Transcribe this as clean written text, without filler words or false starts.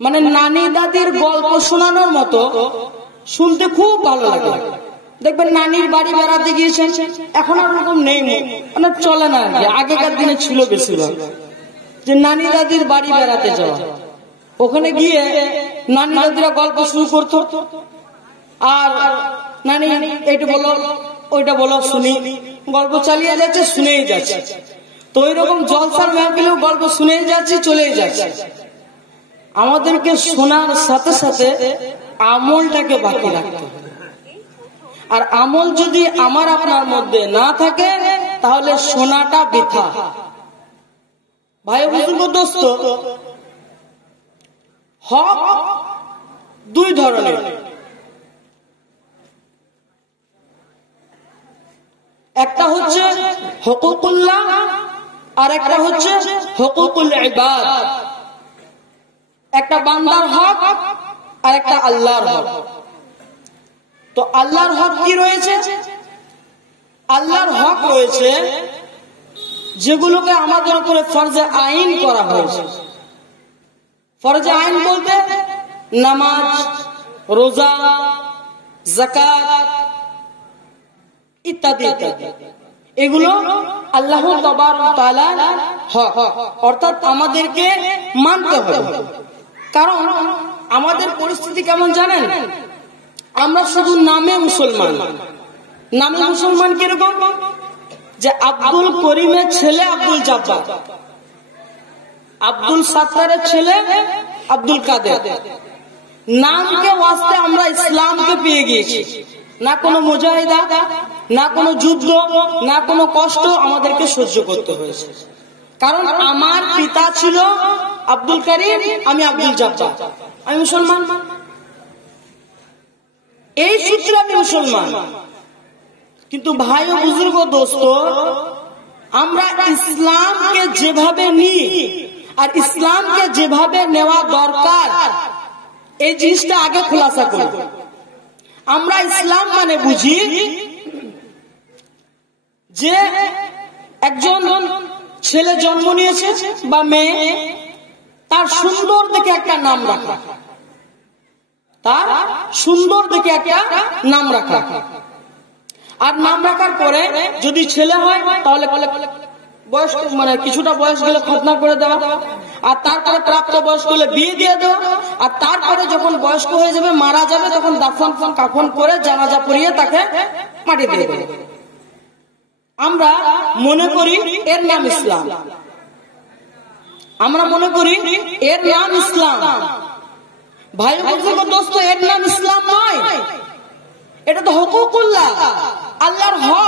মানে নানি দাদির গল্প শোনানোর মতো শুনতে খুব ভালো লাগে। দেখবেন নানির বাড়ি বেড়াতে গিয়েছেন, এখন আর ওরকম নেই, মানে চলে না। আগেকার দিনে ছিল বেশিরভাগ যে নানি দাদির বাড়ি বেড়াতে যাওয়া, ওখানে গিয়ে নানি দাদিরা গল্প শুরু করতো, আর নানি এইটা বলো ওইটা বলো শুনি, গল্প চালিয়ে যাচ্ছে, শুনেই যাচ্ছে। তো ওই রকম জলসার মেহফিলেও গল্প শুনেই যাচ্ছি, চলেই যাচ্ছে। আমাদেরকে শোনার সাথে সাথে আমলটাকে বাকি রাখতে হবে। আর আমল যদি আমার আপনার মধ্যে না থাকে তাহলে শোনাটা বৃথা। ভাই বুজুর্গ দোস্ত, হক দুই ধরনের, একটা হচ্ছে হুকুকুল্লাহ আর একটা হচ্ছে হুকুকুল ইবাদ। একটা বান্দার হক আর একটা আল্লাহর হক। তো আল্লাহর হক কি রয়েছে? আল্লাহর হক রয়েছে যেগুলোকে আমাদের উপরে ফরজে আইন করা হয়েছে। ফরজে আইন বলতে নামাজ, রোজা, যাকাত ইত্যাদি ইত্যাদি, এগুলো আল্লাহ তাবারক ওয়া তাআলার হক, অর্থাৎ আমাদেরকে মানতে হবে। কারণ আমাদের পরিস্থিতি কেমন জানেন? আমরা শুধু নামে মুসলমান। নামে মুসলমান কিরকম? যে আব্দুল করিমের ছেলে আব্দুল জব্বার, আব্দুল সাত্তারের ছেলে আব্দুল কাদের। নামকে ওয়াস্তে আমরা ইসলামকে পেয়ে গিয়েছি। না কোনো মুজাহিদা, না কোনো যুদ্ধ, না কোনো কষ্ট আমাদেরকে সহ্য করতে হয়েছে। কারণ আমার পিতা ছিল আব্দুল করিম, আমি আব্দুল জব্বার, আমি মুসলমান। এই সূত্রে আমি মুসলমান। কিন্তু ভাই ও বুজুর্গ দোস্ত, আমরা ইসলামকে যেভাবে নিই আর ইসলামকে যেভাবে নেওয়া দরকার, এই জিনিসটা আগে খোলাসা করি। আমরা ইসলাম মানে বুঝি যে একজন ছেলে জন্ম নিয়েছে বা মেয়ে, তার সুন্দর দেখে একটা নাম রাখা, তার সুন্দর দেখে একটা নাম রাখা। আর নাম রাখার পরে যদি ছেলে হয় তাহলে বয়স, মানে কিছুটা বয়স গেলে খতনা করে দেওয়া, আর তারপরে প্রাপ্ত বয়স্ক হলে বিয়ে দিয়ে দেওয়া, আর তারপরে যখন বয়স্ক হয়ে যাবে, মারা যাবে, তখন দাফন কাফন করে জানাজা পড়িয়ে তাকে মাটি দিয়ে দেবে। আমরা মনে করি এর নাম ইসলাম, আমরা মনে করি এর নাম ইসলাম। ভাই বুজুর্গ দোস্ত, এর নাম ইসলাম নয়, এটা তো হুকুকুল্লাহ, আল্লাহর হক।